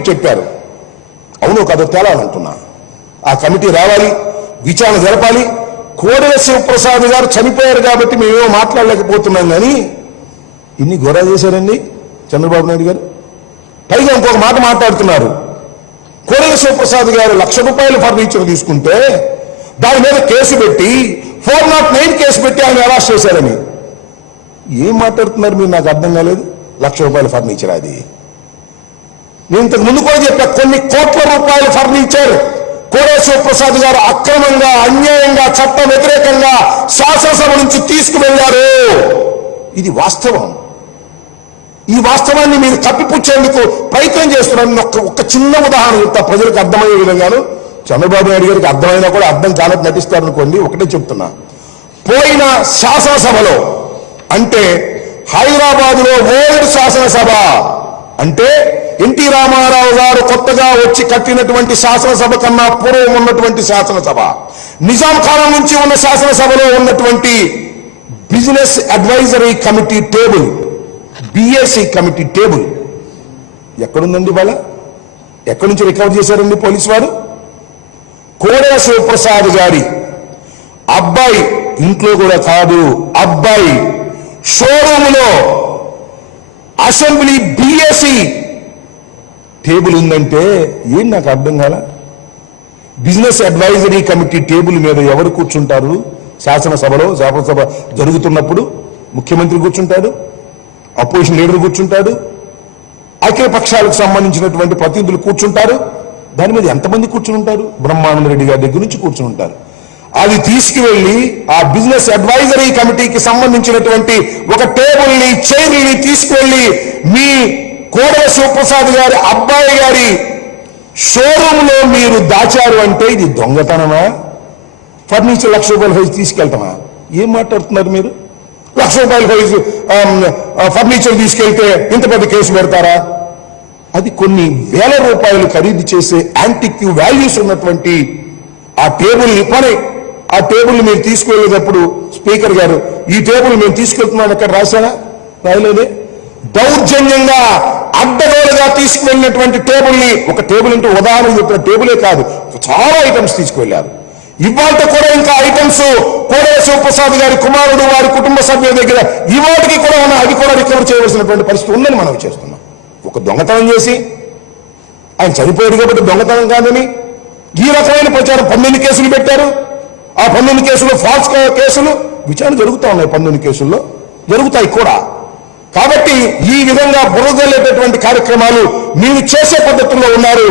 మీరు చెప్పారు. అవును కథ తేలాలంటున్నా. ఆ కమిటీ రావాలి, విచారణ జరపాలి. కోడెల శివప్రసాద్ గారు చనిపోయారు కాబట్టి మేమేమో మాట్లాడలేకపోతున్నాం. కానీ ఇన్ని గొడవ చేశారండి చంద్రబాబు నాయుడు గారు. పైగా ఇంకొక మాట మాట్లాడుతున్నారు. కోడెల శివప్రసాద్ గారు ₹1,00,000 ఫర్నిచర్ తీసుకుంటే దాని మీద కేసు పెట్టి 409 కేసు పెట్టి ఆయన అరెస్ట్ చేశారని. ఏం మాట్లాడుతున్నారు మీరు? నాకు అర్థం కాలేదు. ₹1,00,000 ఫర్నిచర్ అది. నేను ఇంతకు ముందు కూడా చెప్పా, కొన్ని కోట్ల రూపాయల ఫర్నిచర్ కోడెల శివప్రసాద్ గారు అక్రమంగా, అన్యాయంగా, చట్ట వ్యతిరేకంగా శాసనసభ నుంచి తీసుకువెళ్లారు. ఇది వాస్తవం. ఈ వాస్తవాన్ని మీరు కప్పిపుచ్చేందుకు ప్రయత్నం చేస్తున్నారని ఒక చిన్న ఉదాహరణ చెప్తా, ప్రజలకు అర్థమయ్యే విధంగాను. చంద్రబాబు నాయుడు గారికి అర్థమైనా కూడా అర్థం కానట్టు నటిస్తారనుకోండి. ఒకటే చెప్తున్నా, పోయిన శాసనసభలో అంటే హైదరాబాదులో ఓల్డ్ శాసనసభ అంటే ఎన్టీ రామారావు గారు కొత్తగా వచ్చి కట్టినటువంటి శాసనసభ కన్నా పూర్వం ఉన్నటువంటి శాసనసభ, నిజాం కాలం నుంచి ఉన్న శాసనసభలో ఉన్నటువంటి business advisory committee table, BAC committee table ఎక్కడుందండి? వాళ్ళ ఎక్కడి నుంచి రికవర్ చేశారండి పోలీసు వారు? కోడెల శివప్రసాద్ గారి అబ్బాయి ఇంట్లో కూడా కాదు, అబ్బాయి షోరూములో అసెంబ్లీ బిఏసి టేబుల్ ఉందంటే ఏం నాకు అర్థం కాల. బిజినెస్ అడ్వైజరీ కమిటీ టేబుల్ మీద ఎవరు కూర్చుంటారు? శాసనసభలో శాసనసభ జరుగుతున్నప్పుడు ముఖ్యమంత్రి కూర్చుంటాడు, అపోజిషన్ లీడర్ కూర్చుంటాడు, అఖిల పక్షాలకు సంబంధించినటువంటి ప్రతినిధులు కూర్చుంటారు. దాని మీద ఎంతమంది కూర్చుని ఉంటారు? బ్రహ్మానంద రెడ్డి గారి దగ్గర నుంచి కూర్చుని ఉంటారు. అది తీసుకువెళ్ళి ఆ బిజినెస్ అడ్వైజరీ కమిటీకి సంబంధించినటువంటి ఒక టేబుల్ని, చైర్ని తీసుకువెళ్ళి మీ కోడెల శివప్రసాద్ గారి అబ్బాయి గారి షోరూంలో మీరు దాచారు అంటే ఇది దొంగతనమా? ఫర్నిచర్ ₹1,00,000 తీసుకెళ్తామా? ఏం మాట్లాడుతున్నారు మీరు? ₹1,00,000 ఫర్నిచర్ తీసుకెళ్తే ఇంత పెద్ద కేసు పెడతారా? అది కొన్ని వేల రూపాయలు ఖరీదు చేసే యాంటిక్ వాల్యూస్ ఉన్నటువంటి ఆ టేబుల్ని కొని, ఆ టేబుల్ని మీరు తీసుకువెళ్ళేటప్పుడు స్పీకర్ గారు ఈ టేబుల్ మేము తీసుకెళ్తున్నాం ఎక్కడ రాశారా? రాయలేదే. దౌర్జన్యంగా అడ్డగోలుగా తీసుకువెళ్ళినటువంటి టేబుల్ని, ఒక టేబుల్ అంటే ఉదాహరణ చెప్పిన టేబులే కాదు, చాలా ఐటమ్స్ తీసుకువెళ్ళారు. ఇవాళ కూడా ఇంకా ఐటమ్స్ కోడెల శివప్రసాద్ గారి కుమారుడు, వారి కుటుంబ సభ్యుల దగ్గర ఇవాటికి కూడా ఉన్నాయి. అది కూడా రికవర్ చేయవలసినటువంటి పరిస్థితి ఉందని మనం చేస్తున్నాం. ఒక దొంగతనం చేసి ఆయన చనిపోయాడు కాబట్టి దొంగతనం కాదని ఈ రకమైన ప్రచారం 12 కేసులు పెట్టారు. ఆ 12 కేసులు ఫాల్స్ కేసులు, విచారణ జరుగుతూ ఉన్నాయి. 12 కేసుల్లో జరుగుతాయి కూడా. కాబట్టి ఈ విధంగా బురదలేటటువంటి కార్యక్రమాలు మీరు చేసే పద్ధతుల్లో ఉన్నారు.